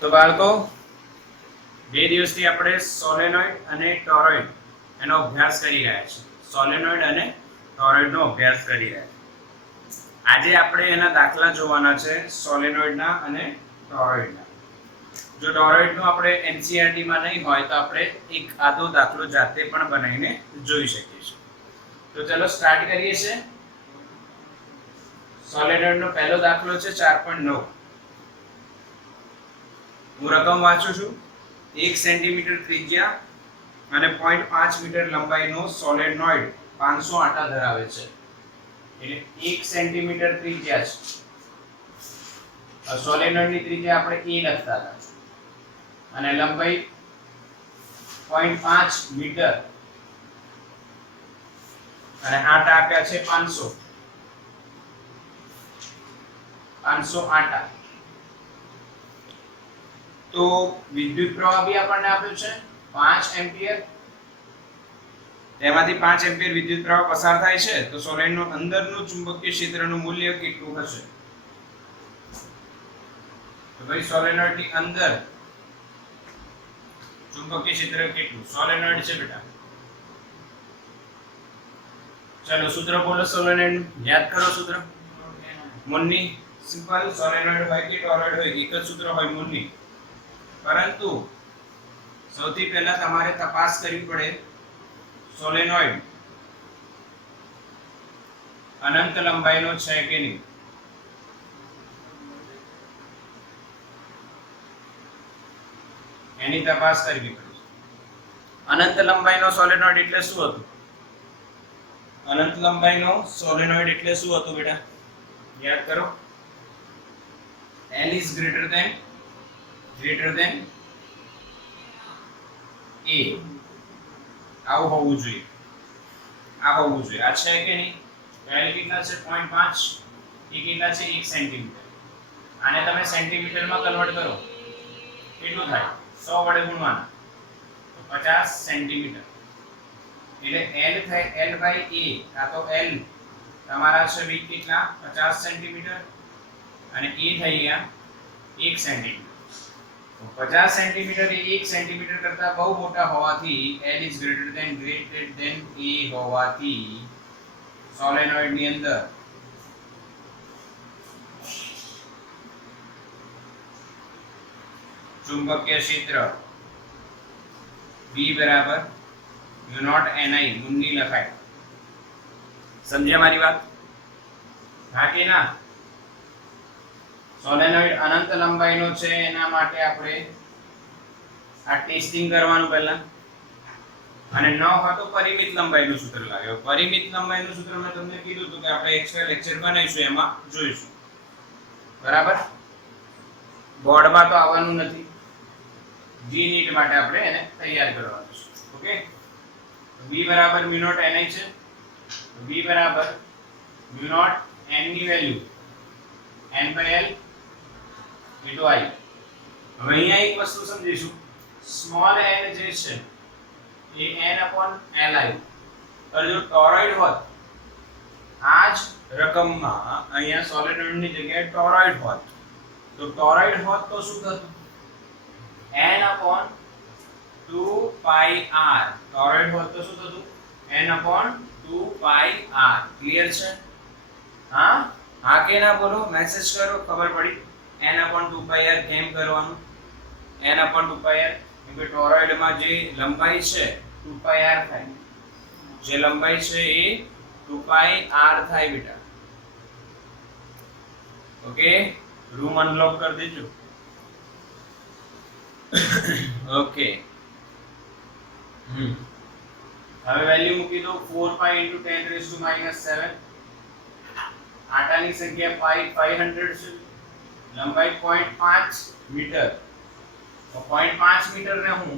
તો બાળકો બે દિવસથી આપણે સોલેનોઇડ અને ટોરોઇડ એનો અભ્યાસ કરી રહ્યા છીએ. સોલેનોઇડ અને ટોરોઇડનો અભ્યાસ કરી રહ્યા છીએ. આજે આપણે એના દાખલા જોવાના છે સોલેનોઇડના અને ટોરોઇડના. જો ટોરોઇડનો આપણે એનસીઈઆરટીમાં નહીં હોય તો આપણે એક આદો દાખલો જાતે પણ બનાવીને જોઈ શકીએ છીએ. તો ચલો સ્ટાર્ટ કરીએ છીએ. સોલેનોઇડનો પહેલો દાખલો છે 4.9. હું રકમ વાંચું છું. 1 સેન્ટીમીટર ત્રિજ્યા અને 0.5 મીટર લંબાઈનો સોલેનોઇડ 500 આંટા ધરાવે છે. એટલે 1 સેન્ટીમીટર ત્રિજ્યા છે. સોલેનોઇડની ત્રિજ્યા આપણે a લખતા હતા અને લંબાઈ 0.5 મીટર અને આંટા આપ્યા છે 500 આંટા. તો વિદ્યુત પ્રવાહ બી આપણને આપ્યો છે 5 એમ્પિયર. તેમાંથી 5 એમ્પિયર વિદ્યુત પ્રવાહ પસાર થાય છે. તો સોલેનોઇડનો અંદરનું ચુંબકીય ક્ષેત્રનું મૂલ્ય કેટલું હશે? તો ભાઈ સોલેનોઇડની અંદર ચુંબકીય ક્ષેત્ર કેટલું? સોલેનોઇડ છે બેટા. ચલો સૂત્ર બોલો સોલેનોઇડ યાદ કરો. સૂત્ર મુન્ની સિમ્પલ. સોલેનોઇડ હોય કે ટોરોઇડ હોય એક જ સૂત્ર હોય મુન્ની. પરંતુ સૌથી પહેલા તમારે તપાસ કરવી પડે સોલેનોઇડ અનંત લંબાઈનો છે કે નહીં. એની તપાસ કરવી પડે. અનંત લંબાઈનો સોલેનોઇડ એટલે શું હતું? અનંત લંબાઈનો સોલેનોઇડ એટલે શું હતું બેટા? યાદ કરો. L is greater than a. આવું હોવું જોઈએ. આ હોવું જોઈએ. આ છે કે નહીં? L કેટલા છે? 0.5. એ કેટલા છે? 1 સેન્ટીમીટર. આને તમે સેન્ટીમીટરમાં કન્વર્ટ કરો કેટલું થાય? 100 વડે ગુણવાના તો 50 સેન્ટીમીટર. એટલે L થાય L/a. આ તો L તમારા છે બી કેટલા? 50 સેન્ટીમીટર અને a થઈ ગયા 1 સેન્ટીમીટર. 50 સેન્ટીમીટર એ 1 સેન્ટીમીટર કરતા બહુ મોટા હોવાથી L is greater than a હોવાથી સોલેનોઇડ ની અંદર ચુંબકીય ક્ષેત્ર B બરાબર μ0 ni મુન્ની લખાય. સમજ્યા મારી વાત? હા કે ના? સોલેનોઇડ અનંત લંબાઈનો છે એના માટે આપણે આ ટેસ્ટિંગ કરવાનું પહેલા. અને ન હોય તો પરિમિત લંબાઈનું સૂત્ર લાગ્યો. પરિમિત લંબાઈનું સૂત્ર મેં તમને કીધું હતું કે આપણે એક્સ્ટ્રા લેક્ચર બનાવીશું એમાં જોઈશું. બરાબર? બોર્ડમાં તો આવવાનું નથી. જી નીટ માટે આપણે એને તૈયાર કરવાનું છે. ઓકે? b બરાબર μ0 ni છે. b બરાબર μ0 n ની વેલ્યુ n/l * i. હવે અહીંયા એક વસ્તુ સમજીશું. સ્મોલ n જે છે એ n/li. પર જો ટોરોઇડ હોત આ જ રકમમાં અહીંયા સોલેનોઇડની જગ્યાએ ટોરોઇડ હોત તો ટોરોઇડ હોત તો શું થતું? n/2πr. ટોરોઇડ હોત તો શું થતું? n/2πr. ક્લિયર છે? હા હા કે ના બોલો? મેસેજ કરો. ખબર પડી n/2πr કેમ કરવાનું? n/2πr કેમ કે ટોરોઇડમાં જે લંબાઈ છે 2πr થાય. જે લંબાઈ છે એ 2πr થાય બેટા. ઓકે? રૂમ અનલોક કરી દેજો. ઓકે. હવે વેલ્યુ મૂકી દો 4π * 10⁻⁻⁷. આટાની સંખ્યા 500 છે. લંબાઈ 0.5 મીટર. તો 0.5 મીટર ને હું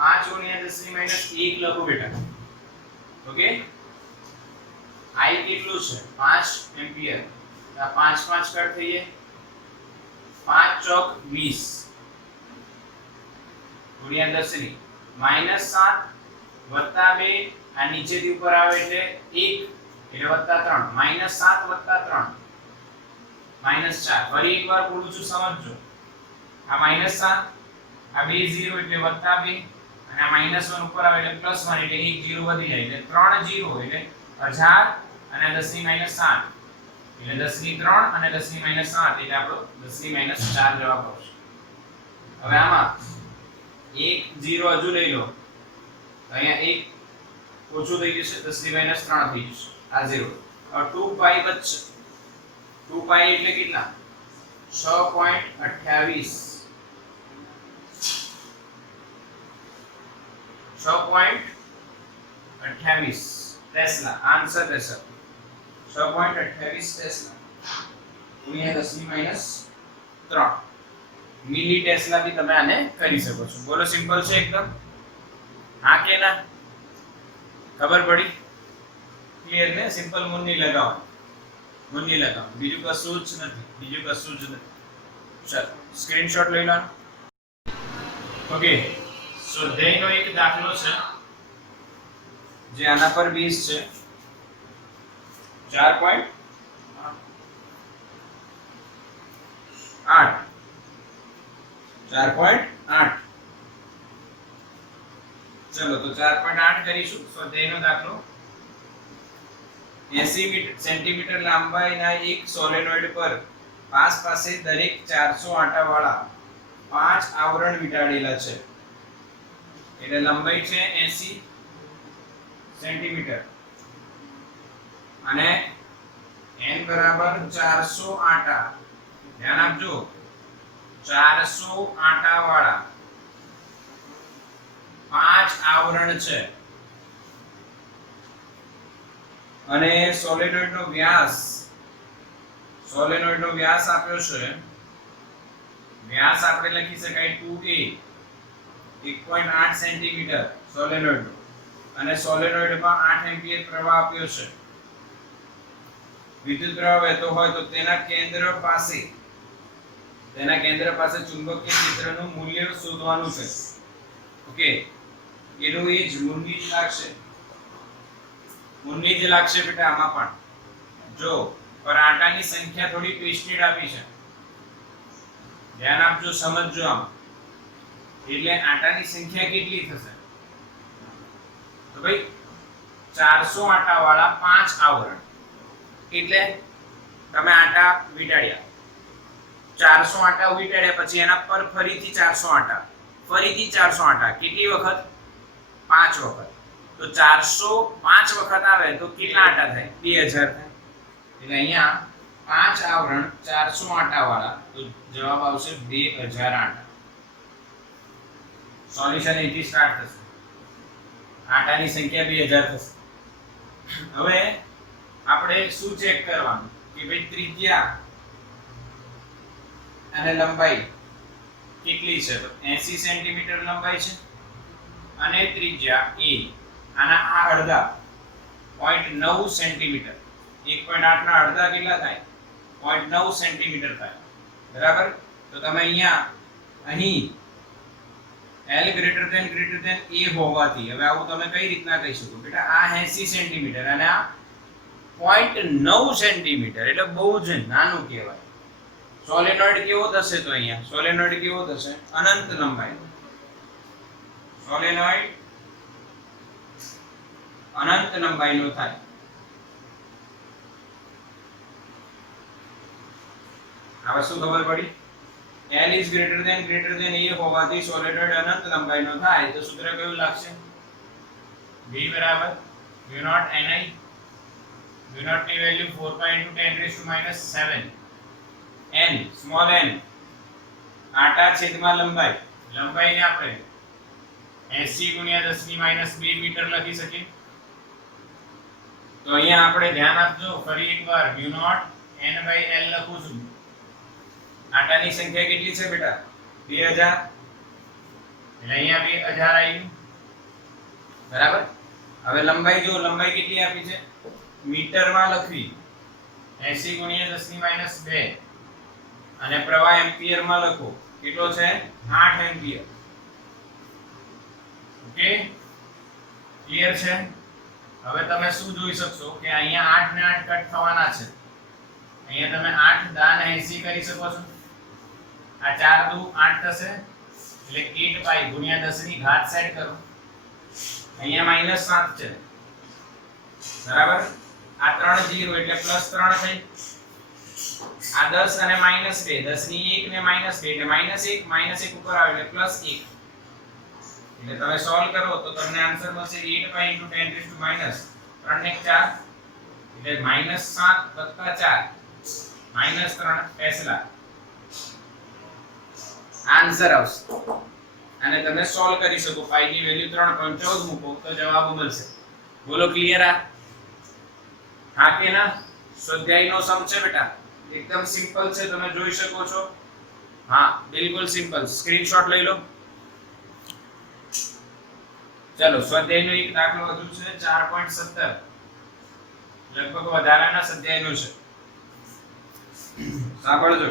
5 × 10⁻1 લખું બેટા. ઓકે? I કેટલું છે? 5 એમ્પિયર. આ 5 5 કટ થઈ જાય. 5 ચોક 20 ગુણ્યા 10 ની -7 + 2 આ નીચેથી ઉપર આવે એટલે 1 એટલે +3 -7 + 3 -4. ફરી એકવાર બોલું છું સમજજો. આ -7, આ 2 0 એટલે +2, અને આ -1 ઉપર આવે એટલે +1 એટલે 1 0 વધી જાય એટલે 3 0 એટલે 1000 અને 10 ની -7 એટલે 10 ની 3 અને 10 ની -7 એટલે આપણો 10 ની -4 જવાબ આવશે. હવે આમાં 1 0 હજુ લઈ લો તો અહીંયા 1 ઓછું થઈ જશે 10 ની -3 થઈ જશે આ 0. હવે 2 પાઈ બચશે. 2 પાઈ એટલે કેટલા 6.28 ટેસ્લા આન્સર રહેશે 6.28 ટેસ્લા ગુણ્યા 10 ની -3 મિલી ટેસ્લા भी તમે આને કરી શકો છો. બોલો સિમ્પલ છે એકદમ, હા કે ના? ખબર પડી? ક્લિયર ને? સિમ્પલ મુન્ની લગાવો બીજું કશું જ નથી. ચાલો સ્ક્રીનશોટ લઈ લો. ઓકે, સ્વાધ્યાયનો એક દાખલો છે જે આના પર 20 છે 4.8 ચલો તો 4.8 કરીશું. સ્વાધ્યાયનો દાખલો 80 સેન્ટીમીટર લંબાઈના એક સોલેનોઇડ પર પાસ પાસે દરેક 400 આંટાવાળા 5 આવરણ વીંટાળેલા છે. એટલે લંબાઈ છે 80 સેન્ટીમીટર અને n બરાબર 400 આંટા. ધ્યાન આપજો, 400 આંટાવાળા 5 આવરણ છે અને સોલેનોઇડનો વ્યાસ આપ્યો છે. વ્યાસ આપણે લખી શકાય 2a 1.8 સેન્ટીમીટર સોલેનોઇડ અને સોલેનોઇડમાં 8 એમ્પિયર પ્રવાહ આપ્યો છે. વિદ્યુત પ્રવાહ વહેતો હોય તો તેના કેન્દ્ર પાસે ચુંબકીય ક્ષેત્રનું મૂલ્ય શોધવાનું છે. ઓકે, એનું એ જ મુન્ની જ લાગશે બેટા આમાં પણ. જો પર આંટાની સંખ્યા થોડી ટ્વિસ્ટેડ આપી છે, ધ્યાન આપજો, સમજજો. આમ એટલે આંટાની સંખ્યા કેટલી થશે તો ભાઈ 400 આંટા વાળા 5 આવરણ એટલે તમે આંટા વીંટાળ્યા, 400 આંટા વીંટાળ્યા પછી એના પર ફરીથી 400 આંટા, કેટલી વખત? 5 વખત. તો 400 5 વખત આવે તો કેટલા આંટા થાય? 2000 થાય. એટલે અહીંયા 5 આવરણ 400 આંટા વાળા તો જવાબ આવશે 2000 આંટા. સોલ્યુશન અહીંથી સ્ટાર્ટ થશે. આંટાની સંખ્યા 2000 થશે. હવે આપણે શું ચેક કરવાનું કે ભાઈ ત્રિજ્યા અને લંબાઈ કેટલી છે? તો 80 સેન્ટીમીટર લંબાઈ છે અને ત્રિજ્યા a આના આ અડધા 0.9 સેન્ટીમીટર. 1.8 ના અડધા કેટલા થાય? 0.9 સેન્ટીમીટર થાય. બરાબર? તો તમે અહીં L greater than a હોવાથી હવે આવું તમે કઈ રીતના કહી શકો બેટા? આ 80 સેન્ટીમીટર અને આ 0.9 સેન્ટીમીટર એટલે બહુ જ નાનું કહેવાય. સોલેનોઇડ કેવો થશે? તો અહીંયા સોલેનોઇડ કેવો થશે? અનંત લંબાઈ. સોલેનોઇડ અનંત લંબાઈનો થાય. આ વસ્તુ ખબર પડી? L is greater than a હોવાથી સોલેનોઇડ અનંત લંબાઈનો થાય તો સૂત્ર કયું લાગશે? V બરાબર V naught Ni. V naught ની વેલ્યુ 4 × 10⁻⁷ n સ્મોલ n આંટા છેદમાં લંબાઈને આપણે 80 × 10⁻² મીટર લખી શકીએ. તો અહીંયા આપણે ધ્યાન આપજો, ફરી એકવાર V naught N/L લખું છું. આંટાની સંખ્યા કેટલી છે બેટા? 2000. એટલે અહીંયા 2000 આવ્યું. બરાબર? હવે લંબાઈ જો, લંબાઈ કેટલી આપી છે? મીટરમાં લખવી 80 × 10⁻². અને પ્રવાહ એમ્પિયરમાં લખો. કેટલો છે? 8 એમ્પિયર. ઓકે, ક્લિયર છે? હવે તમે શું જોઈ શકશો કે અહીંયા 8 ને 8 કટ થવાના છે. અહીંયા તમે 8 દાન 80 કરી શકો છો. આ 4 દુ 8 થશે એટલે 8 પાઈ ગુણ્યા 10 ની ઘાત સેટ કરો. અહીંયા -7 છે બરાબર. આ 3 0 એટલે +3 થઈ. આ 10 અને -2 10 ની 1 ને -2 એટલે -1 ઉપર આવે એટલે +1. એટલે તમે સોલ્વ કરો તો તમને આન્સર મળશે 8 પાઈ * 10 ⁻³ 3 ને 4 એટલે -7 + 4 -3 ટેસ્લા આન્સર આવશે. અને તમે સોલ્વ કરી શકો. પાઈ ની વેલ્યુ 3.14 મૂકો તો જવાબ મળશે. બોલો ક્લિયર? હા કે ના? સ્વાધ્યાયનો સમ છે બેટા, એકદમ સિમ્પલ છે, તમે જોઈ શકો છો. હા બિલકુલ સિમ્પલ. સ્ક્રીનશોટ લઈ લો. ચલો સ્વાધ્યાયનો એક દાખલો વધુ છે 4.17 લગભગ વધારાના સ્વાધ્યાયનો છે. સાંભળજો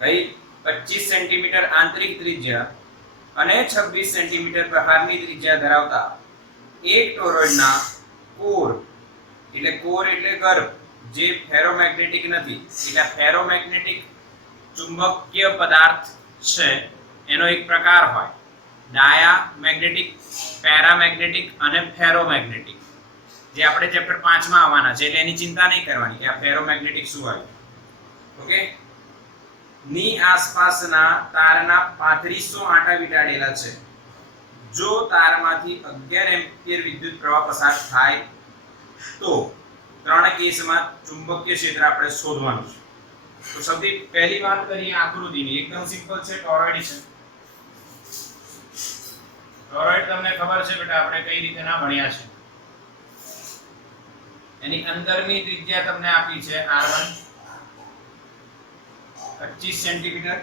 ભાઈ. 25 સેન્ટીમીટર આંતરિક ત્રિજ્યા અને 26 સેન્ટીમીટર બહારની ત્રિજ્યા ધરાવતા એક ટોરોઇડના કોર એટલે ગર્ભ જે ફેરોમેગ્નેટિક નથી એટલે ફેરોમેગ્નેટિક ચુંબકીય પદાર્થ છે એનો એક પ્રકાર હોય. ડાયામેગ્નેટિક, પેરામેગ્નેટિક અને ફેરોમેગ્નેટિક, જે આપણે ચેપ્ટર 5 માં આવવાના છે એટલે એની ચિંતા નહીં કરવાની કે આ ફેરોમેગ્નેટિક શું આવ્યું. ઓકે. ની આસપાસના તારના 3500 આંટા વીંટાળેલા છે. જો તારમાંથી 11 એમ્પિયર વિદ્યુત પ્રવાહ પસાર થાય તો ત્રણ કેસમાં ચુંબકીય ક્ષેત્ર આપણે શોધવાનું છે. તો સૌથી પહેલી વાત કરીએ આકૃતિની. એકદમ સિમ્પલ છે, ટોરોઇડ છે. ટોરોઇડ તમને ખબર છે બેટા, આપણે કઈ રીતે ના ભણ્યા છે. એની અંદરની ત્રિજ્યા તમને આપી છે r1 25 સેન્ટીમીટર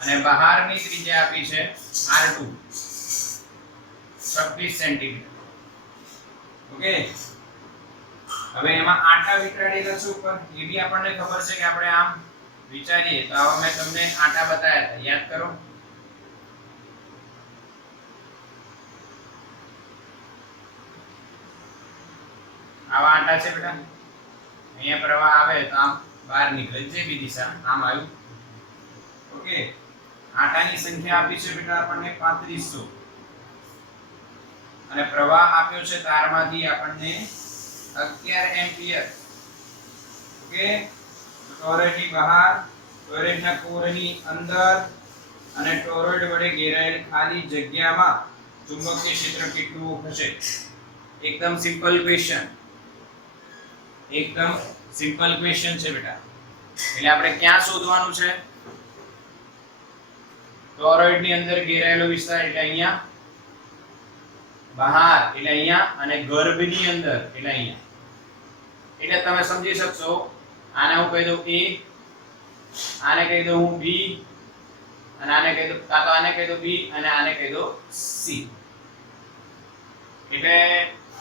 અને બહારની ત્રિજ્યા આપી છે r2 26 સેન્ટીમીટર. ઓકે. હવે એમાં આંટા વીંટાળેલા છે ઉપર, એ બી આપણને ખબર છે કે આપણે આમ વિચારીએ તો આવા મેં તમને આંટા બતાવ્યા હતા, યાદ કરો. આવા આંટા છે બેટા. અહીંયા પ્રવાહ આવે તો આમ બહાર નીકળે, જે બી દિશા આમ આવ્યું. ઓકે. આંટાની સંખ્યા આપી છે બેટા આપણને 3500 અને પ્રવાહ આપ્યો છે તારમાંથી આપણને 11 એમ્પિયર. ઓકે. ટોરોઇડની બહાર, ટોરોઇડના કોરની અંદર અને ટોરોઇડ વડે ઘેરાયેલ ખાલી જગ્યામાં ચુંબકીય ક્ષેત્ર કેટલું હશે? એકદમ સિમ્પલ ક્વેશ્ચન. એકદમ સિમ્પલ ક્વેશ્ચન છે બેટા. એટલે આપણે ક્યાં શોધવાનું છે? ટોરોઇડ ની અંદર ઘેરાયેલો વિસ્તાર એટલે અહીંયા, બહાર એટલે અહીંયા અને ગર્ભની અંદર એટલે અહીંયા. એટલે તમે સમજી શકશો. આને હું કહી દઉં A, આને કહી દઉં હું B અને આને કહી દઉં, કાં તો આને કહી દઉં B અને આને કહી દઉં C. એટલે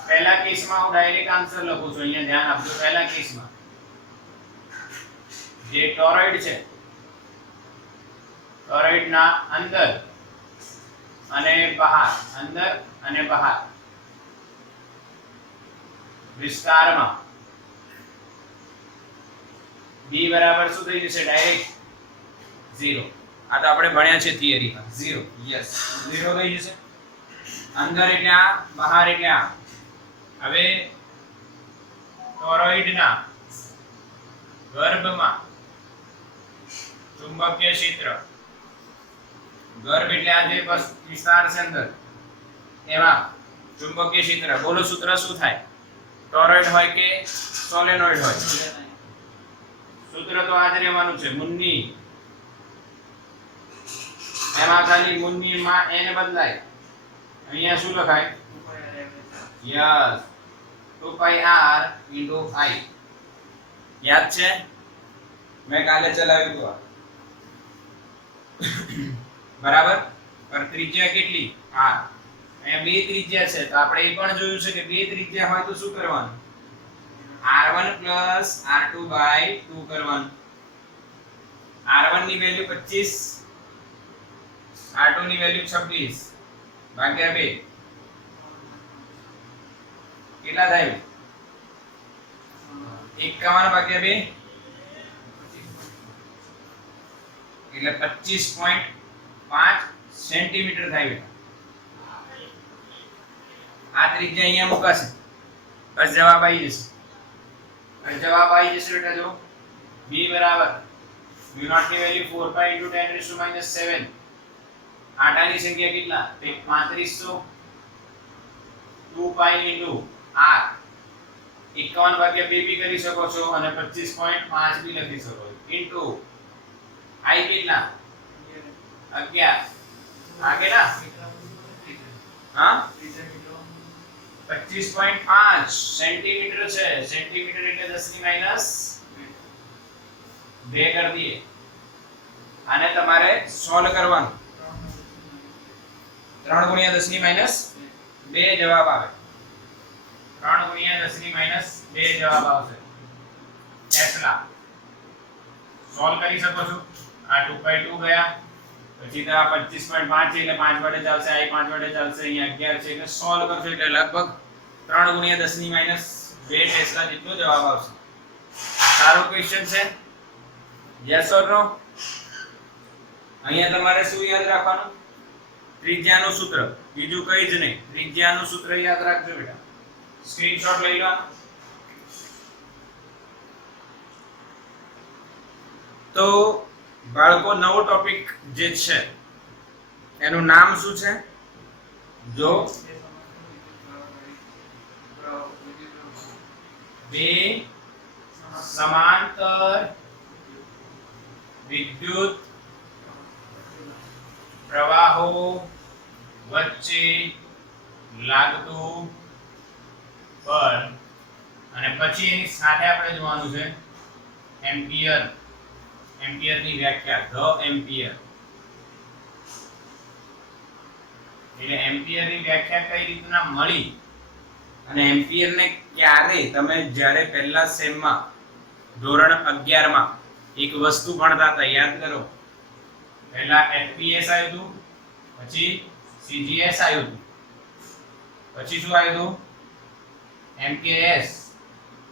પહેલા કેસમાં હું ડાયરેક્ટ આન્સર લખું છું. અહીંયા ધ્યાન આપજો. પહેલા કેસમાં જે ટોરોઇડ છે, ટોરોઇડના અંદર અને બહાર, અંદર અને બહાર વિસ્તારમાં B બરાબર શું થઈ જશે? ડાયરેક્ટ 0. આ તો આપણે ભણ્યા છે થિયરીમાં. 0. યસ, 0 થઈ જશે. અંદર એટલે આ, બહાર એટલે આ. હવે ટોરોઇડના ગર્ભમાં ચુંબકીય ક્ષેત્ર, ગર્ભ એટલે આ જે વિસ્તાર છે અંદર, એમાં ચુંબકીય ક્ષેત્ર. બોલો સૂત્ર શું થાય? ટોરોઇડ હોય કે સોલેનોઇડ હોય? સૂત્ર તો આ જ રહેવાનું છે, મુન્ની. એમાં ખાલી મુન્ની માં n બદલાય. અહીંયા શું લખાય? Yes, 2πr * I. યાદ છે? મેં કાલે ચલાવ્યું હતું. બરાબર. પર ત્રિજ્યા કેટલી? r. અહીંયા બે ત્રિજ્યા છે તો આપણે એ પણ જોયું છે કે બે ત્રિજ્યા હોય તો શું કરવાનું? r1 + r2/2 કરવાનું. r1 ની વેલ્યુ 25, r2 ની વેલ્યુ 26 ભાગ્યા 2 કેટલા થાય? 51 ભાગ્યા 2 એટલે 25.5 સેન્ટીમીટર થાય બેટા. આ ત્રિજ્યા અહીંયા મુકાશે, બસ જવાબ આવી જશે. અને જવાબ આવી જશે બેટા. જો b બરાબર v0 ની વેલ્યુ 4 pi * 10⁻⁷. આટાની સંખ્યા કેટલા? 3500 2 pi * r 51/2 બી કરી શકો છો અને 25.5 બી લખી શકો છો ઇન્ટુ i કેટલા? 11. આ કેટલા? હા 25.5 સેન્ટીમીટર છે. સેન્ટીમીટર એટલે 10 ની માઈનસ 2 કરી દઈએ. આને તમારે સોલ્વ કરવાનું. 3 * 10 ની માઈનસ 2 જવાબ આવે. 3 * 10 ની માઈનસ 2 જવાબ આવશે. એટલા સોલ્વ કરી શકો છો. આ 2/2 ગયા, પછી તો આ 25.5 છે એટલે 5 વડે ચાલશે, આ 5 વડે ચાલશે, અહીંયા 11 છે એટલે સોલ્વ કરશો એટલે લગભગ 3 * 10 ની માઈનસ 2 ટેસ્લા જેટલો જવાબ આવશે. સારો ક્વેશ્ચન છે. યસ ઓર નો? અહીંયા તમારે શું યાદ રાખવાનું? ત્રિજ્યાનું સૂત્ર, બીજું કંઈ જ નહીં. ત્રિજ્યાનું સૂત્ર યાદ રાખજો બેટા. સ્ક્રીનશોટ લઈ લો. તો બાળકો નવો ટોપિક જે છે એનું નામ શું છે? જો બે સમાંતર વિદ્યુત પ્રવાહો વચ્ચે લાગતું બળ, અને પછી એની સાથે આપણે જોવાનું છે એમ્પિયર. એમ્પિયરની વ્યાખ્યા ધ એમ્પિયર. એટલે એમ્પિયરની વ્યાખ્યા કઈ રીતના મળી અને એમ્પિયરને ક્યારે તમે જ્યારે પહેલા સેમમાં ધોરણ 11 માં એક વસ્તુ ભણતા હતા યાદ કરો. પહેલા એફપીએસ આવ્યું હતું, પછી સીજીએસ આવ્યું હતું, પછી શું આવ્યું હતું? એમકેએસ.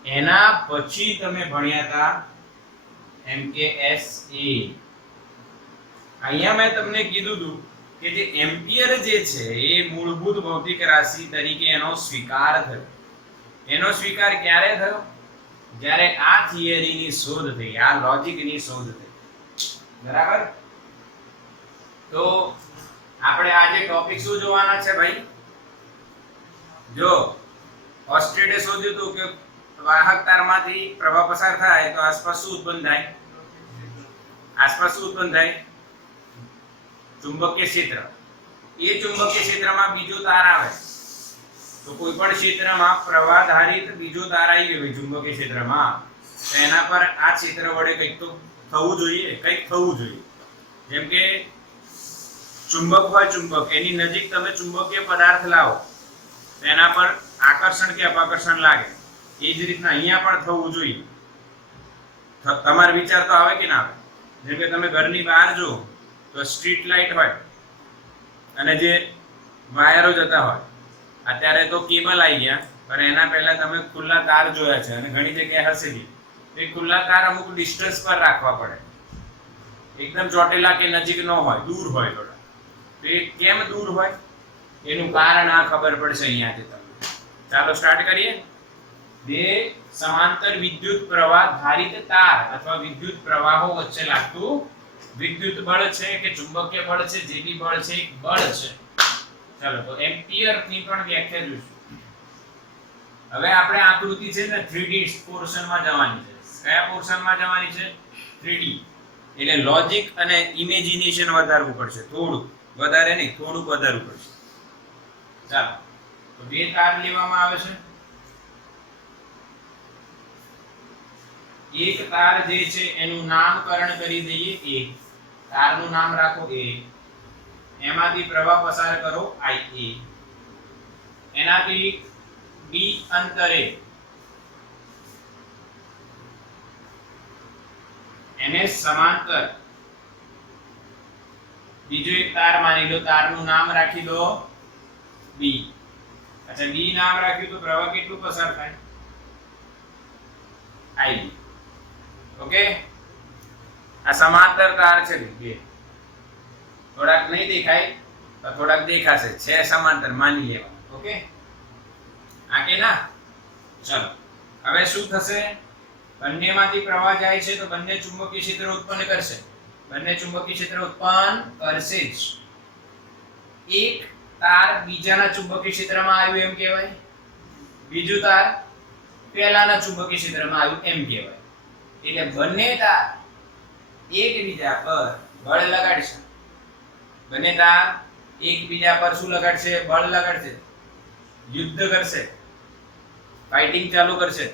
એના પછી તમે ભણ્યા હતા એમકેએસએ. અહીંયા મેં તમને કીધું હતું કે જે એમ્પિયર જે છે એ મૂળભૂત ભૌતિક રાશિ તરીકે એનો સ્વીકાર થયો. એનો સ્વીકાર ક્યારે થયો? જ્યારે આ થિયરીની શોધ થઈ, આ લોજિકની શોધ થઈ. બરાબર? તો આપણે આજે ટોપિક શું જોવાના છે ભાઈ? જો ઓસ્ટ્રેડે શોધ્યું હતું કે વાહક તારમાંથી પ્રવાહ પસાર થાય તો આસપાસ શું ઉત્પન્ન થાય? આસપાસ શું ઉત્પન્ન થાય? ચુંબકીય ક્ષેત્ર. એ ચુંબકીય ક્ષેત્રમાં બીજો તાર આવે તો કોઈ પણ ક્ષેત્રમાં પ્રવાહ ધારિત બીજો તાર આવી ગયો ચુંબકીય ક્ષેત્રમાં, તો એના પર આ ક્ષેત્ર વડે કંઈક તો થવું જોઈએ, કંઈક થવું જોઈએ. જેમ કે ચુંબક હોય, ચુંબક એની નજીક તમે ચુંબકીય પદાર્થ લાવો તો એના પર આકર્ષણ કે અપાકર્ષણ લાગે. એ જ રીતના અહીંયા પણ થવું જોઈએ. તમારો વિચાર તો આવે કે ના આવે? જેમ કે તમે ઘરની બહાર જો તો સ્ટ્રીટ લાઇટ હોય અને જે વાયરો જતા હોય. અત્યારે તો કેબલ આવી ગયા, પણ એના પહેલા તમે ખુલ્લા તાર જોયા છે અને ઘણી જગ્યાએ હશે બી. એ ખુલ્લા તાર અમુક ડિસ્ટન્સ પર રાખવા પડે. એકદમ ચોટેલા કે નજીક ન હોય, દૂર હોય થોડા. તો એ કેમ દૂર હોય એનું કારણ આ ખબર પડશે અહીંયાથી તમને. ચાલો સ્ટાર્ટ કરીએ. બે સમાંતર વિદ્યુત પ્રવાહ ધારિત તાર અથવા વિદ્યુત પ્રવાહો વચ્ચે લાગતું વિદ્યુત બળ છે કે ચુંબકીય બળ છે, જે બી બળ છે એક બળ છે. ચાલો તો એમ્પિયર ની પણ વ્યાખ્યા જોઈશું. હવે આપણે આકૃતિ છે ને 3D પોર્શનમાં જવાની છે. કયા પોર્શનમાં જવાની છે? 3D. એટલે લોજિક અને ઇમેજિનેશન વધારવું પડશે. થોડું વધારે નહીં, થોડુંક વધારવું પડશે. ચાલો તો બે તાર લેવામાં આવે છે. એક તાર જે છે એનું નામકરણ કરી દઈએ. એક તારનું નામ રાખો A. એમાંથી પ્રવાહ પસાર કરો IA. એનાથી D અંતરે એને સમાંતર બીજો એક તાર માની લો. તારનું નામ રાખી દો B. અચ્છા, B નામ રાખ્યું તો પ્રવાહ કેટલું પસાર થાય? IB. ઓકે, આ સમાંતર તાર છે બે, થોડાક નહીં દેખાય તો થોડાક દેખાશે, છે સમાંતર માની લેવાનું. ઓકે, આ કે ના? ચલો હવે શું થશે? બંનેમાંથી પ્રવાહ જાય છે તો બંને ચુંબકીય ક્ષેત્ર ઉત્પન્ન કરશે. બંને ચુંબકીય ક્ષેત્ર ઉત્પન્ન કરશે જ. એક તાર બીજાના ચુંબકીય ક્ષેત્રમાં આવ્યું એમ કહેવાય, બીજું તાર પહેલાના ચુંબકીય ક્ષેત્રમાં આવ્યું એમ કહેવાય. એટલે બંને તાર એકબીજા પર બળ લગાડશે. બંને તાર એકબીજા પર શું લગાડશે? બળ લગાડશે, યુદ્ધ કરશે, ફાઇટિંગ ચાલુ કરશે.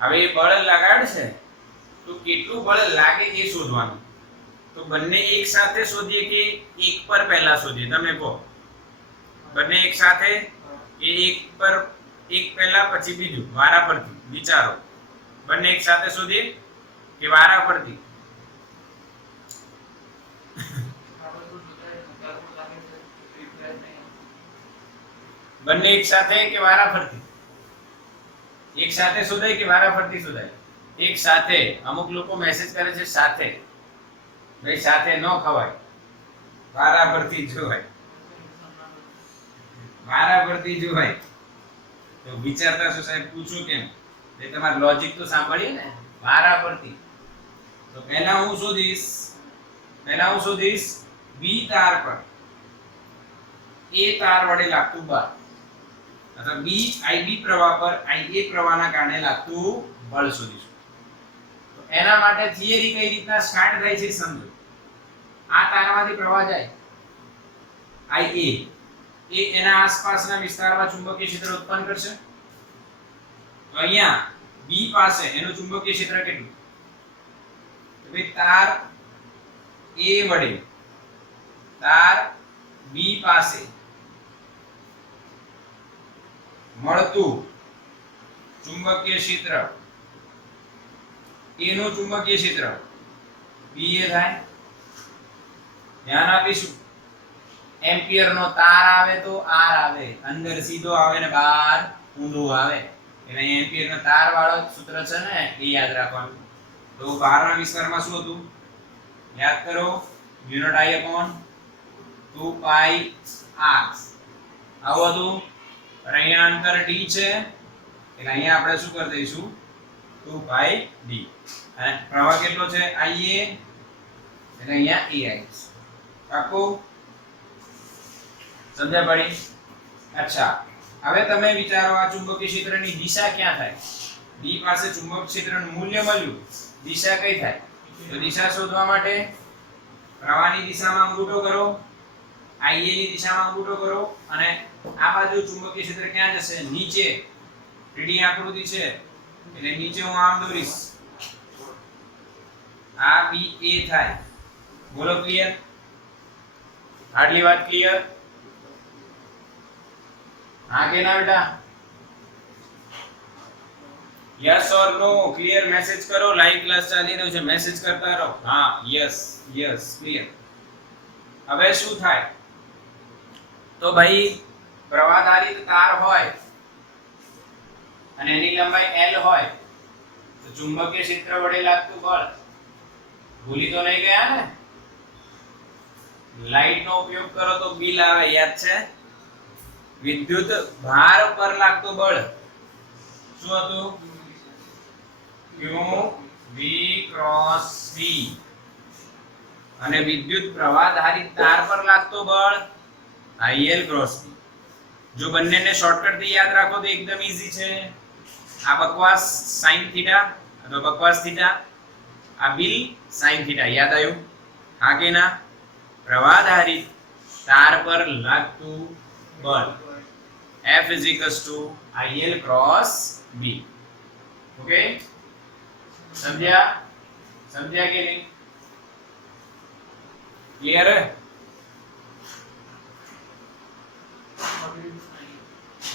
હવે એ બળ લગાડશે તો કેટલું બળ લાગે એ શોધવાનું. તો બંને એક સાથે શોધીએ કે એક પર પહેલા શોધીએ? તમે કહો, બંને એક સાથે કે એક પર એક પહેલા પછી બીજું? વારા પરથી વિચારો. બંને એક સાથે શોધીએ કે વારા પરથી? બંને એક સાથે કે વારા ફરતી? એક સાથે શોધાય કે વારા ફરતી શોધાય? એક સાથે. અમુક લોકો મેસેજ કરે છે સાથે. ભાઈ સાથે ન ખવાય, વારા ફરતી જોવાય, વારા ફરતી જોવાય. તો વિચારતા છો સાહેબ, પૂછું કેમ? એ તમારું લોજિક તો સાંભળીએ ને. વારા ફરતી. તો પહેલા હું શોધીશ બી તાર પર એ તાર વડે લાગતું બળ, અથવા બી આઈબી પ્રવાહ પર આઈએ પ્રવાહના કારણે લાગતું બળ શોધીશું. તો એના માટે થિયરી કઈ રીતના સ્ટાર્ટ થાય છે સમજો. આ તારમાંથી પ્રવાહ જાય આઈએ, એ એના આસપાસના વિસ્તારમાં ચુંબકીય ક્ષેત્ર ઉત્પન્ન કરશે. તો અહીંયા બી પાસે એનું ચુંબકીય ક્ષેત્ર કેટલું? તો ભાઈ તાર એ વડે તાર બી પાસે મળતું ચુંબકીય ક્ષેત્ર, એનું ચુંબકીય ક્ષેત્ર બી એ થાય. ધ્યાન આપીશું, એમ્પિયર નો તાર આવે તો આર આવે, અંદર સીધો આવે ને બહાર ઊંધો આવે. એટલે એમ્પિયર નો તાર વાળો સૂત્ર છે ને, એ યાદ રાખવાનું. તો બહારના વિસ્તારમાં શું હતું? યાદ કરો, unit I upon 2 pi r. આવું હતું. અને અહીંયા અંતર d છે, એટલે અહીંયા આપણે શું કરી દઈશું? 2 pi d. અને પ્રવાહ કેટલો છે? IA, એટલે અહીંયા E આવીશ. પાક્કું? સમજ્યા પડી? અચ્છા, હવે તમે વિચારો, આ ચુંબકીય ક્ષેત્રની દિશા ક્યાં થાય? બી પાસે ચુંબક ક્ષેત્રનું મૂલ્ય મળ્યું, દિશા કઈ થાય? તો દિશા શોધવા માટે પ્રવાહની દિશામાં અંગૂઠો કરો, IA ની દિશામાં અંગૂઠો કરો, અને આ બાજુ ચુંબકીય ક્ષેત્ર ક્યાં જશે? નીચે. 3D આકૃતિ છે એટલે નીચે હું આમ દોરીશ. આ BA થાય. બોલો ક્લિયર? આટલી વાત ક્લિયર? હા કે ના બેટા? Yes or no? Clear? Message કરો. લાઈવ ક્લાસ ચાલી રહ્યો છે, મેસેજ કરતા રહો. હા, યસ યસ, ક્લિયર. હવે શું થાય? તો ભાઈ પ્રવાહધારિત તાર હોય અને એની લંબાઈ L હોય તો ચુંબકીય ક્ષેત્ર વડે લાગતું બળ, ભૂલી તો નહીં ગયા ને? લાઈટ નો ઉપયોગ કરો તો બિલ આવે, યાદ છે? વિદ્યુત ભાર પર લાગતું બળ શું હતું? Q V cross V. અને વિદ્યુત પ્રવાહધારિત તાર પર લાગતું બળ IL ક્રોસ V. જો બંનેને શોર્ટકટ થી યાદ રાખો તો એકદમ ઈઝી છે. આ બકવાસ sin થીટા અથવા બકવાસ થીટા, આ બિલ sin થીટા. યાદ આવ્યું? હા કે ના? પ્રવાહધારિત તાર પર લાગતું બળ F is equals to IL cross B. Okay, સમજ્યા? સમજ્યા કે નહીં? ક્લિયર?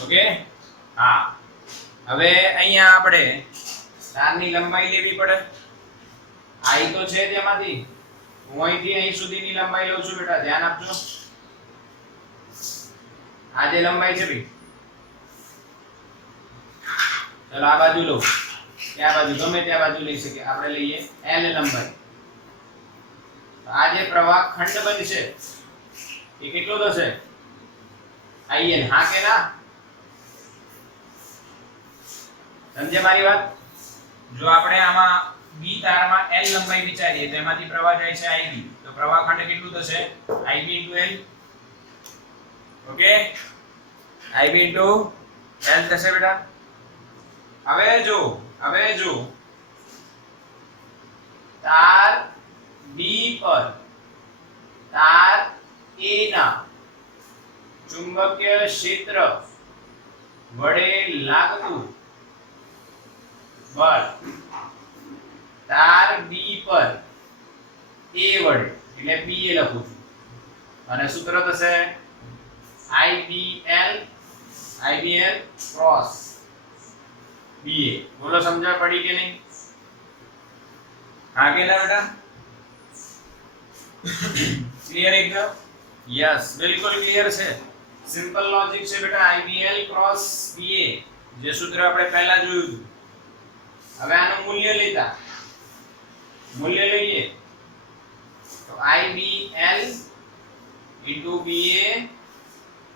ઓકે, હા. હવે અહીંયા આપણે તારની લંબાઈ લેવી પડે. I તો છે તેમાંથી, હું અહીંથી અહીં સુધીની લંબાઈ લઉં છું બેટા, ધ્યાન આપજો. આ જે લંબાઈ છે ભાઈ, ચલો આ બાજુ લો, ત્યાં બાજુ, ગમે ત્યાં બાજુ લઈ શકે. આપણે લઈએ L લંબાઈ. આ જે પ્રવાહ ખંડ બનશે એ કેટલો થશે IN, હા કે ના? સમજે મારી વાત? જો આપણે આમાં B તારમાં L લંબાઈ વિચારીએ તો એમાંથી પ્રવાહ જાય છે IB, તો પ્રવાહ ખંડ કેટલું થશે IB * L. Okay, IB * L થશે બેટા. હવે જો તાર B પર તાર A ના ચુંબકીય ક્ષેત્ર વડે લાગતું બળ તાર B પર A વડે, એટલે BA લખું છું, અને સૂત્ર થશે IBL ક્રોસ BA. બોલો સમજણ પડી કે નહીં? હા કે ના બેટા? ક્લિયર એકદમ? યસ, બિલકુલ ક્લિયર છે. સિમ્પલ લોજિક છે બેટા. IBL ક્રોસ BA જે સૂત્ર આપણે પહેલા જોયું હતું. હવે આનું મૂલ્ય લઈએ તો IBL * BA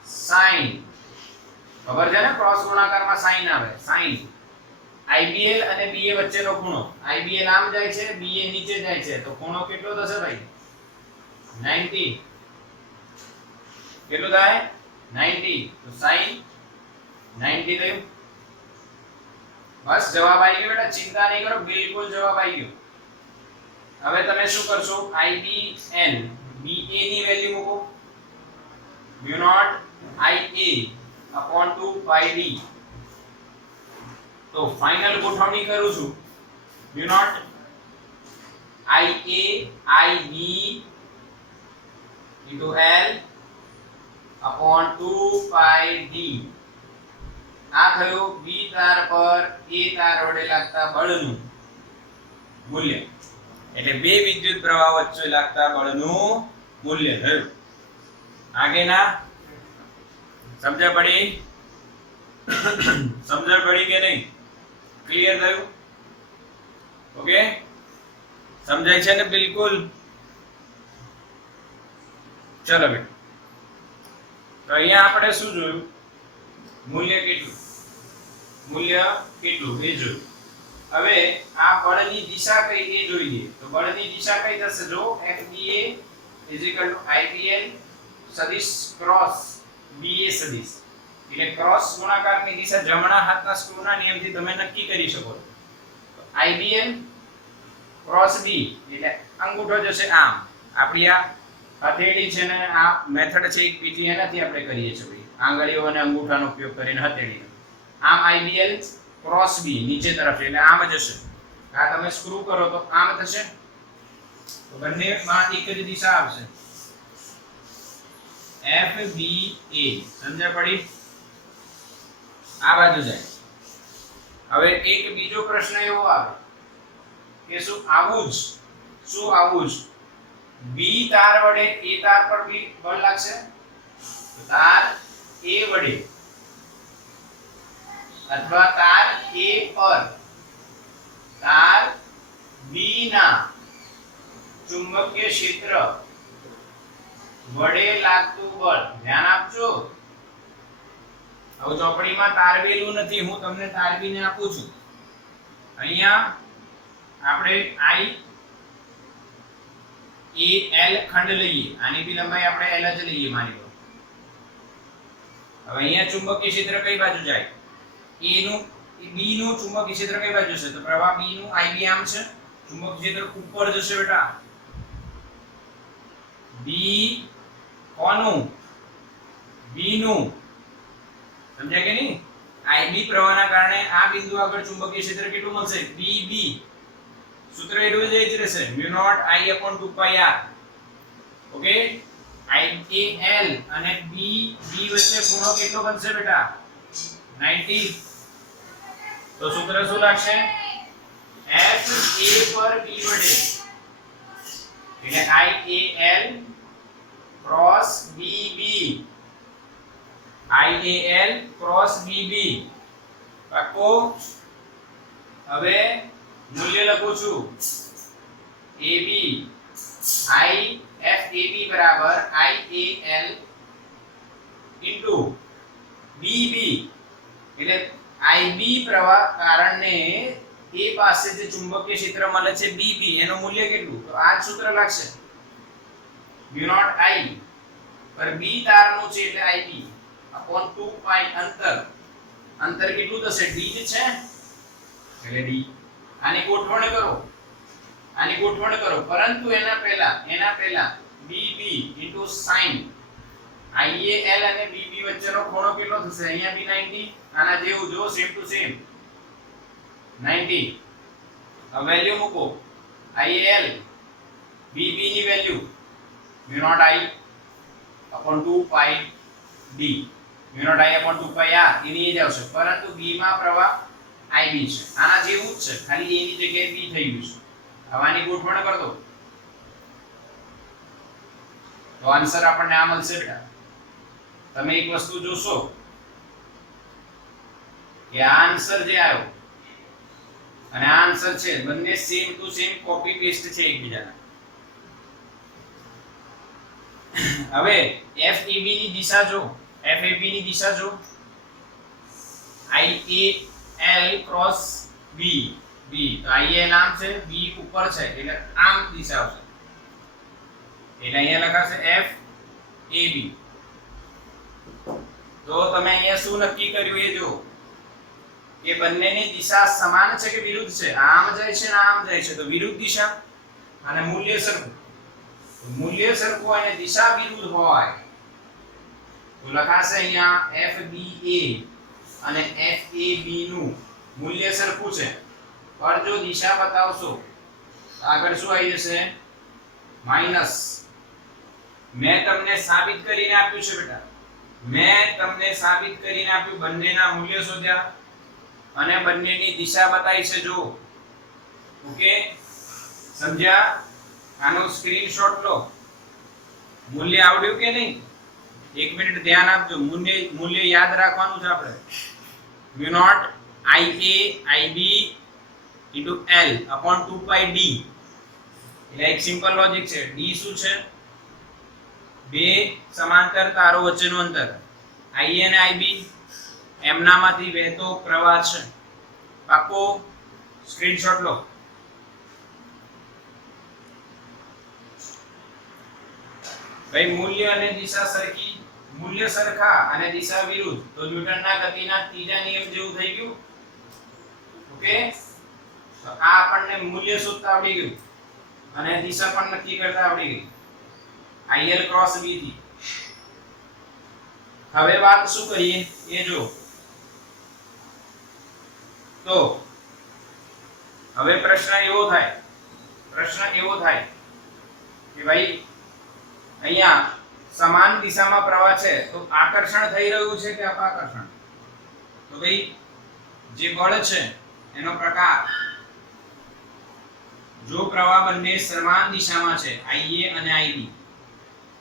sin, ખબર છે ને, ક્રોસ ગુણાકારમાં sin આવે, sin. IBL અને BA વચ્ચેનો ખૂણો, IBL આમ જાય છે, BA નીચે જાય છે, તો ખૂણો કેટલો થશે ભાઈ 90. કેટલું થાય 90, તો sin 90 થયું. બસ જવાબ આવી ગયો બેટા, ચિંતા નહીં કરો, બિલકુલ જવાબ આવી ગયો. હવે તમે શું કરશો, IBL BA ની વેલ્યુ મૂકો μ0 IA/2πd. તો ફાઇનલ ગોઠવણી કરું છું, μ0 IA/IB * L/2πd. આ થયું B તાર પર A તાર વડે લાગતા બળનું મૂલ્ય, એટલે બે વિદ્યુત પ્રવાહ વચ્ચે લાગતા બળનું મૂલ્ય થયું. આગે ના સમજણ પડી? સમજણ પડી કે નહીં? ક્લિયર થયું? ઓકે, સમજાય છે ને? બિલકુલ. ચલો બેટા, તો અહીંયા આપણે શું જોયું? મૂલ્ય કેટલું એ જોયું. હવે આ બળની દિશા કઈ એ જોઈ લઈએ. તો બળની દિશા કઈ થશે? જો FBA = IBL સદિશ ક્રોસ BA સદિશ, એટલે ક્રોસ ગુણાકારની દિશા જમણા હાથના સ્ક્રૂના નિયમથી તમે નક્કી કરી શકો છો. તો IBL ક્રોસ B એટલે અંગૂઠો જશે આમ. આપણી આ હથેળી છે ને, આ મેથડ છે એક બીજી એનાથી આપણે કરીએ છીએ ભાઈ, આંગળીઓ અને અંગૂઠાનો ઉપયોગ કરીને હથેળીનો. આમ IBL ક્રોસ B નીચે તરફ, એટલે આમ જશે. આ તમે સ્ક્રૂ કરો તો આમ થશે, તો બંનેમાં એક જ દિશા આવશે, FBA. સમજણ પડી? આ બાજુ જાય. હવે એક બીજો પ્રશ્ન એવો આવે કે શું આવું જ B તાર વડે A તાર પર બી બળ લાગશે? તો તાર A વડે અથવા તાર A પર તાર B ના ચુંબકીય ક્ષેત્ર વડે લાગતું બળ, ધ્યાન આપજો. હવે ચોપડીમાં તારવેલું નથી, હું તમને તારવીને આપું છું. અહીંયા આપણે IAL ખંડ લઈએ, આની બી લંબાઈ આપણે L જ લઈએ માની લો. હવે અહીંયા ચુંબકીય ક્ષેત્ર કઈ બાજુ જાય? B નું ચુંબકીય ક્ષેત્ર કઈ બાજુ છે? તો પ્રવાહ B નું IB આમ છે, ચુંબકીય ક્ષેત્ર ઉપર જશે બેટા. B કોનું? B નું. સમજ્યા કે નહીં? IB પ્રવાહના કારણે આ બિંદુ આગળ ચુંબકીય ક્ષેત્ર કેટલું મળશે? BB. સૂત્ર એટલું જ રહેશે, μ0 I/2πr. ઓકે, IAL અને B વચ્ચે ખૂણો કેટલો બનશે બેટા? 90. તો સૂત્ર શું લાગશે? FA પર B વડે, એટલે IAL cross BB. IAL cross BB. પાકો? હવે મૂલ્ય લખું છું, AB IFAB બરાબર IAL ઇન્ટુ BB, એટલે IB પ્રવાહ કારણને એ પાસે જે ચુંબકીય ક્ષેત્ર મળે છે BB, એનું મૂલ્ય કેટલું? તો આ જ સૂત્ર લાગશે mu naught I પર B તારનું છે એટલે IB upon 2 pi અંતર કેટલું થશે? D જ છે એટલે D. આની ગોઠવણ કરો પરંતુ એના પહેલા BB sin IAL અને BB વચ્ચેનો ખૂણો કેટલો થશે? અહીંયા બી 90, આના જેવું જો સેમ ટુ સેમ 90. હવે વેલ્યુ મૂકો IAL BB ની value mu naught I upon 2 pi D, mu naught I upon 2 pi R એની જ આવશે, પરંતુ B માં પ્રવાહ IB છે, આના જેવું જ છે, ખાલી A ની જગ્યાએ B થઈ ગયું છે. હવે આની ગોઠવણ કર દો તો આન્સર આપણને આ મળશે બેટા. તમે એક વસ્તુ જોશો કે આ આન્સર જે આવ્યો અને આ આન્સર છે બંને same to same copy paste છે એકબીજાના. હવે FAB ની દિશા જો, FAB ની દિશા જો IAL ક્રોસ B, તો IAL આમ છે, B ઉપર છે એટલે આમ દિશા આવશે, એટલે અહીંયા લખાશે FAB. તો તમે અહીંયા શું નક્કી કર્યું એ જો કે બંનેની દિશા સમાન છે કે વિરુદ્ધ છે? આમ જાય છે ને આમ જાય છે, તો વિરુદ્ધ દિશા. અને મૂલ્ય સરખું અને દિશા વિરુદ્ધ હોય તો લખાશે અહીંયા FBA અને FAB નું મૂલ્ય સરખું છે, પર જો દિશા બતાવશો આગળ શું આવી જશે? માઈનસ. મેં તમને સાબિત કરીને આપ્યું છે બેટા, બંનેના મૂલ્ય શોધ્યા અને બંનેની દિશા બતાવી છે જો. ઓકે, સમજ્યા? આનો સ્ક્રીનશોટ લો. મૂલ્ય આવડ્યું કે નહીં? એક મિનિટ ધ્યાન આપજો, મૂલ્ય યાદ રાખવાનું છે આપણે. mu naught IAIB into L upon 2 pi D, એટલે એક સિમ્પલ લોજિક છે. D શું છે? બે સમાંતર તારો વચ્ચેનું અંતર. IA અને IB એમનામાંથી વહેતો પ્રવાહ છે. પાકો સ્ક્રીનશોટ લો. ભાઈ મૂલ્ય અને દિશા સરખી, મૂલ્ય સરખા અને દિશા વિરુદ્ધ, તો ન્યૂટનના ગતિના ત્રીજા નિયમ જેવું થઈ ગયું. ઓકે, તો આ આપણને મૂલ્ય શોધતા આવડી ગયું અને દિશા પણ નક્કી કરતા આવડી ગઈ IL ક્રોસ B થી. હવે વાત શું કરીએ એ જો. તો હવે પ્રશ્ન એવો થાય કે ભાઈ અહીંયા સમાન દિશામાં પ્રવાહ છે તો આકર્ષણ થઈ રહ્યું છે કે અપાકર્ષણ? તો ભાઈ જે બળ છે એનો પ્રકાર, જો પ્રવાહ બંને સમાન દિશામાં છે IA અને IB,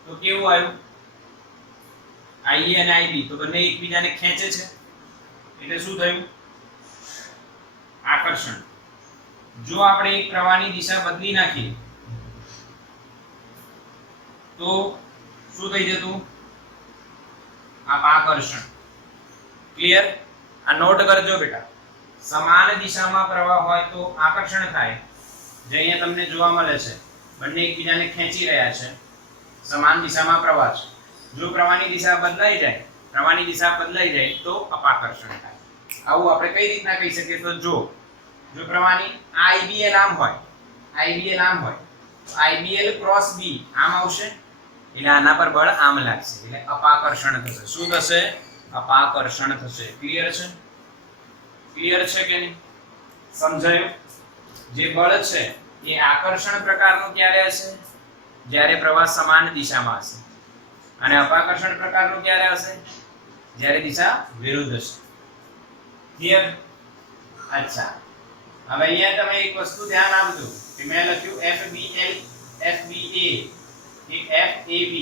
તો કેવું આવ્યું? IA અને IB તો બંને એકબીજાને ખેંચે છે એટલે શું થયું? આકર્ષણ. જો આપણે એક પ્રવાહની દિશા બદલી નાખીએ તો શું થઈ જતું? અપાકર્ષણ. ક્લિયર? આ નોટ કરજો બેટા. સમાન દિશામાં પ્રવાહ હોય તો આકર્ષણ થાય, જે અહીંયા તમને જોવા મળે છે, બંને એકબીજાને ખેંચી રહ્યા છે, સમાન દિશામાં પ્રવાહ છે. જો પ્રવાહની દિશા બદલાઈ જાય તો અપાકર્ષણ થાય. આવું આપણે કઈ રીતના કહી શકીએ? તો જો પ્રવાહની IBL આમ હોય તો IBL ક્રોસ B આમ આવશે, એટલે આના પર બળ આમ લાગશે, એટલે અપાકર્ષણ થશે. શું થશે? અપાકર્ષણ થશે. ક્લિયર છે કે નહીં? સમજાયું? જે બળ છે એ આકર્ષણ પ્રકારનું ક્યારે હશે? જ્યારે પ્રવાહ સમાન દિશામાં હશે. અને અપાકર્ષણ પ્રકારનું ક્યારે હશે? જ્યારે દિશા વિરુદ્ધ હશે. ક્લિયર? અચ્છા, હવે અહીંયા તમે એક વસ્તુ ધ્યાન આપજો કે મેં લખ્યું FBL FBA કે FAB,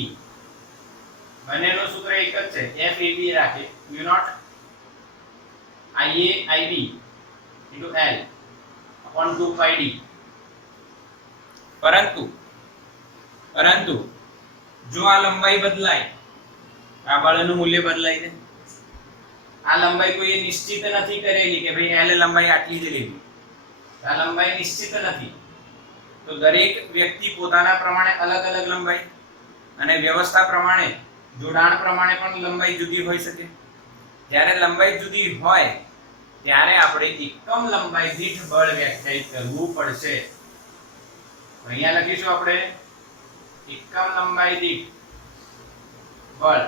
બંનેનું સૂત્ર એક જ છે. FAB રાખે mu naught IAIB into L upon 2 pi D. પરંતુ પરંતુ જો આ લંબાઈ બદલાય, આ બળનું મૂલ્ય બદલાય છે, આ લંબાઈ કોઈએ નિશ્ચિત નથી કરેલી કે ભાઈ L લંબાઈ આટલી જ લેવી, આ લંબાઈ નિશ્ચિત નથી, તો દરેક વ્યક્તિ પોતાના પ્રમાણે અલગ અલગ લંબાઈ અને વ્યવસ્થા પ્રમાણે જોડાણ પ્રમાણે પણ લંબાઈ જુદી હોઈ શકે. જ્યારે લંબાઈ જુદી હોય ત્યારે આપણે એકમ લંબાઈ દીઠ બળ વ્યાખ્યાયિત કરવું પડશે. અહીંયા લખીશું આપણે એકમ લંબાઈ દીઠ બળ,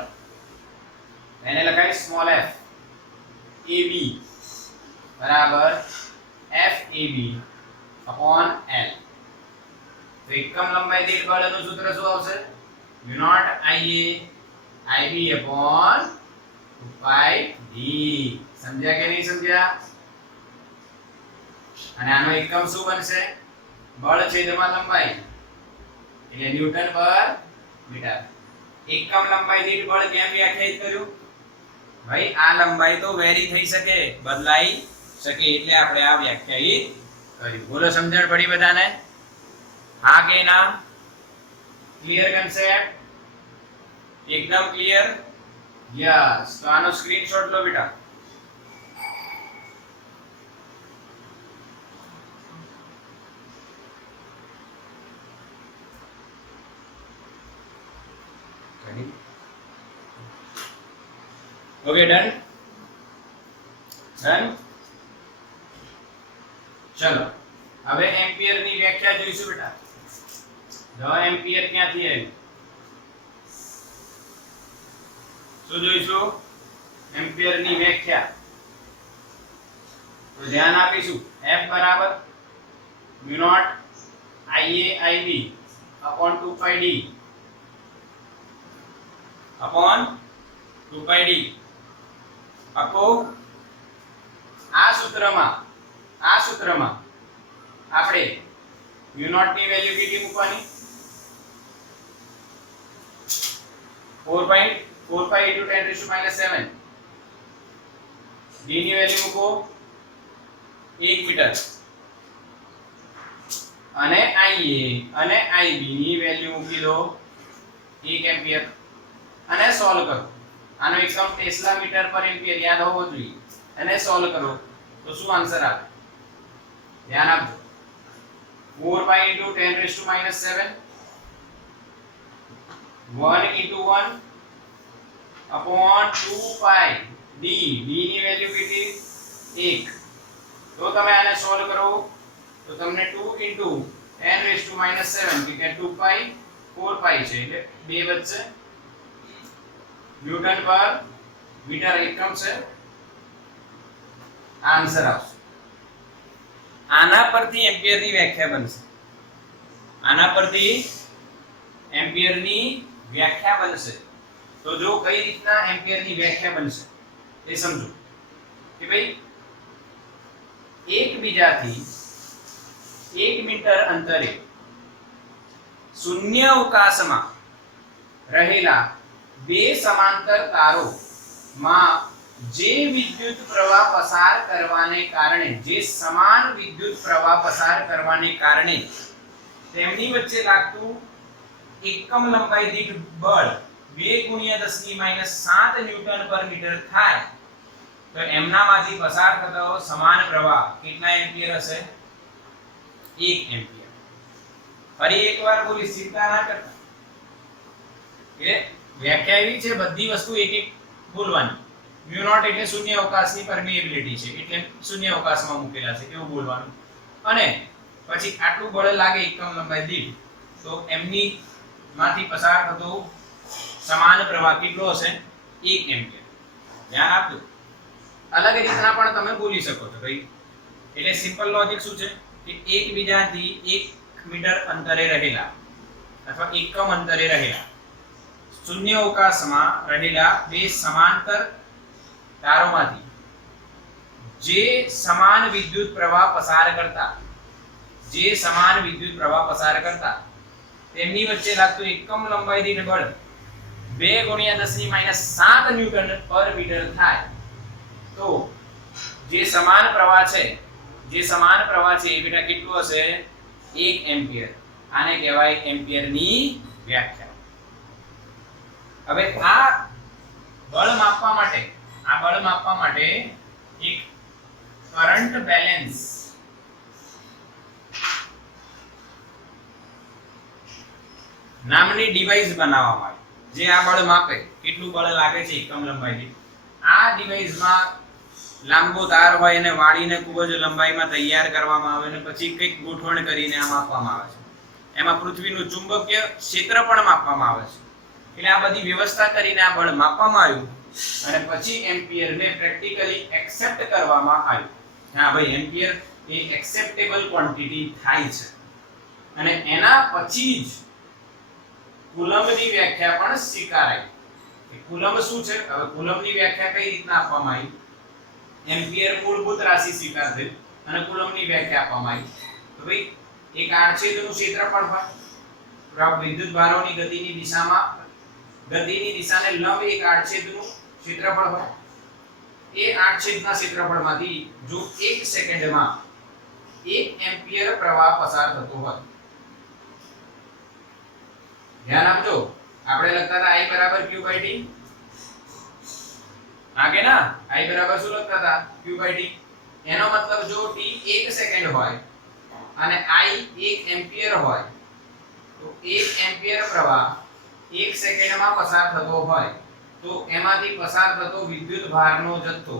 એને લખાય સ્મોલ f AB બરાબર FAB upon L. તો એકમ લંબાઈ દીઠ બળનું સૂત્ર શું આવશે? u naught Ia IB upon 2πd. સમજ્યા કે નહીં સમજ્યા? અને આનો એકમ શું બનશે? બળ છેદમાં લંબાઈ એટલે ન્યૂટન પર મીટર. એકમ લંબાઈ દીઠ બળ કેમ વ્યાખ્યાયિત કર્યું? ભાઈ આ લંબાઈ તો વેરી થઈ શકે, બદલાઈ શકે, એટલે આપણે આ વ્યાખ્યાયિત કર્યું. બોલો સમજણ પડી બધાને? હા કે ના? Clear concept? એકદમ ક્લિયર? યસ. તો આનો સ્ક્રીનશોટ લો બેટા. Okay done? ડન? ચલો હવે એમ્પિયર ની વ્યાખ્યા જોઈશું બેટા. જો એમ્પિયર ક્યાંથી આવ્યું? શું જોઈશું? એમ્પિયર ની વ્યાખ્યા. તો ધ્યાન આપીશું. F બરાબર mu naught Ia IB upon 2πd upon 2πd. આપો આ સૂત્રમાં આપણે mu naught ની વેલ્યુ કેટલી મૂકવાની? 4.45 into 10 raised to minus 7. D ની વેલ્યુ મૂકો 1 મીટર અને Ia અને IB ની વેલ્યુ મૂકી દો 1 એમ્પિયર અને સોલ્વ કરો. આનો એકમ ટેસ્લા મીટર પર એમ્પિયર યાદ હોવો જોઈએ. અને સોલ્વ કરો તો શું આન્સર આવે? ધ્યાન આપજો. 4 pi into 10 raised to minus 7 1 into 1 upon 2 pi d. d ની વેલ્યુ કેટલી? 1. તો તમે આને સોલ્વ કરો તો તમને 2 into 10 raised to minus 7 કે 2 pi 4 pi છે એટલે 2 વધશે. ન્યૂટન પર મીટર એકમ છે. આન્સર આવશે. આના પરથી એમ્પિયરની વ્યાખ્યા બનશે. આના પરથી એમ્પિયરની વ્યાખ્યા બનશે. તો જો કઈ રીતના એમ્પિયરની વ્યાખ્યા બનશે એ સમજો કે ભાઈ એકબીજાથી 1 મીટર અંતરે શૂન્ય અવકાશમાં રહેલા બે સમાંતર તારોમાં જે વિદ્યુત પ્રવાહ પસાર કરવાને કારણે, જે સમાન વિદ્યુત પ્રવાહ પસાર કરવાને કારણે તેમની વચ્ચે લાગતું એકમ લંબાઈ દીઠ બળ 2 × 10⁻7 ન્યૂટન પર મીટર થાય તો એમનામાંથી પસાર થતો સમાન પ્રવાહ કેટલા એમ્પિયર હશે? 1 એમ્પિયર. ફરી એકવાર બોલી, ચિંતા ના કરતા. કે વ્યાખ્યા એવી છે, બધી વસ્તુ એક એક બોલવાની. mu naught એટલે શૂન્ય અવકાશની પરમિએબિલિટી છે, એટલે શૂન્ય અવકાશમાં મૂકેલા છે એવું બોલવાનું. અને પછી આટલું બળ લાગે એકમ લંબાઈ દીઠ તો એમની માંથી પસાર થતો સમાન પ્રવાહ કેટલો હશે? 1 એમ્પિયર. ધ્યાન આપજો. અલગ રીતના પણ તમે બોલી શકો છો ભાઈ. એટલે સિમ્પલ લોજિક શું છે કે એકબીજાથી 1 મીટર અંતરે રહેલા અથવા એકમ અંતરે રહેલા શૂન્ય અવકાશમાં રહેલા બે સમાંતર તારોમાંથી જે સમાન વિદ્યુત પ્રવાહ પસાર કરતા તેમની વચ્ચે લાગતું એકમ લંબાઈ દીઠ બળ 2 × 10⁻7 ન્યૂટન પર મીટર થાય તો જે સમાન પ્રવાહ છે એ બેટા કેટલું હશે? 1 એમ્પિયર. આને કહેવાય એમ્પિયરની વ્યાખ્યા. હવે આ બળ માપવા માટે એક કરંટ બેલેન્સ નામની ડિવાઇસ બનાવવામાં આવી, જે આ બળ માપે કેટલું બળ લાગે છે એકમ લંબાઈથી. આ ડિવાઇસમાં લાંબો તાર હોય અને વાળીને ખૂબ જ લંબાઈમાં તૈયાર કરવામાં આવે અને પછી કંઈક ગોઠવણ કરીને આ માપવામાં આવે છે. એમાં પૃથ્વીનું ચુંબકીય ક્ષેત્ર પણ માપવામાં આવે છે. એટલે આ બધી વ્યવસ્થા કરીને આ બળ માપવામાં આવ્યું અને પછી એમ્પિયરને પ્રેક્ટિકલી એક્સેપ્ટ કરવામાં આવ્યું. હા ભાઈ, એમ્પિયર એ એક્સેપ્ટેબલ ક્વોન્ટિટી થાય છે. અને એના પછી જ કુલમ્બની વ્યાખ્યા પણ સ્વીકારાઈ. કુલમ્બ શું છે? હવે કુલમ્બની વ્યાખ્યા કઈ રીતના આપવામાં આવી? એમ્પિયર મૂળભૂત રાશિ સ્વીકાર થઈ અને કુલમ્બની વ્યાખ્યા આપવામાં આવી. તો ભાઈ એક આડછેદનું ક્ષેત્રફળ હોય, વિદ્યુત ભારોની ગતિની દિશાને લંબ એક આડછેદનું ક્ષેત્રફળ હોય. એ આડછેદના ક્ષેત્રફળમાંથી જો 1 સેકન્ડમાં 1 એમ્પિયર પ્રવાહ પસાર થતો હોય, ધ્યાન આપજો, આપણે લખતા હતા I બરાબર Q by T. આગે ના I બરાબર શું લખતા હતા? Q by T. એનો મતલબ જો T 1 સેકન્ડ હોય અને I 1 એમ્પિયર હોય તો 1 એમ્પિયર પ્રવાહ 1 સેકન્ડમાં પસાર થતો હોય તો એમાંથી પસાર થતો વિદ્યુત ભારનો જથ્થો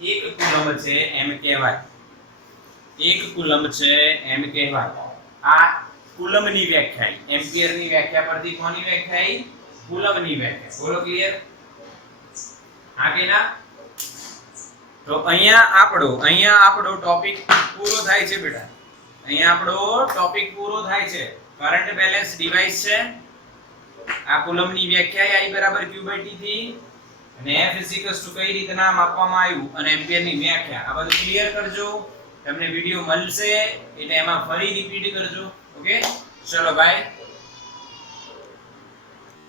1 કુલમ્બ છે એમ કહેવાય. 1 કુલમ્બ છે એમ કહેવાય. આ કુલમ્બની વ્યાખ્યા. એમ્પિયરની વ્યાખ્યા પરથી કોની વ્યાખ્યા? કુલમ્બની વ્યાખ્યા. બોલો ક્લિયર? આગે ના? તો અહીંયા આપણો ટોપિક પૂરો થાય છે બેટા. અહીંયા આપણો ટોપિક પૂરો થાય છે. કરંટ બેલેન્સ ડિવાઇસ છે. આ કુલમ્બની વ્યાખ્યા I બરાબર Q by T થી અને F કઈ રીતના માપવામાં આવ્યું અને એમ્પિયરની વ્યાખ્યા. આ બધું ક્લિયર કરજો. તમને વિડિયો મળશે એટલે એમાં ફરી રિપીટ કરજો. ઓકે, ચલો બાય.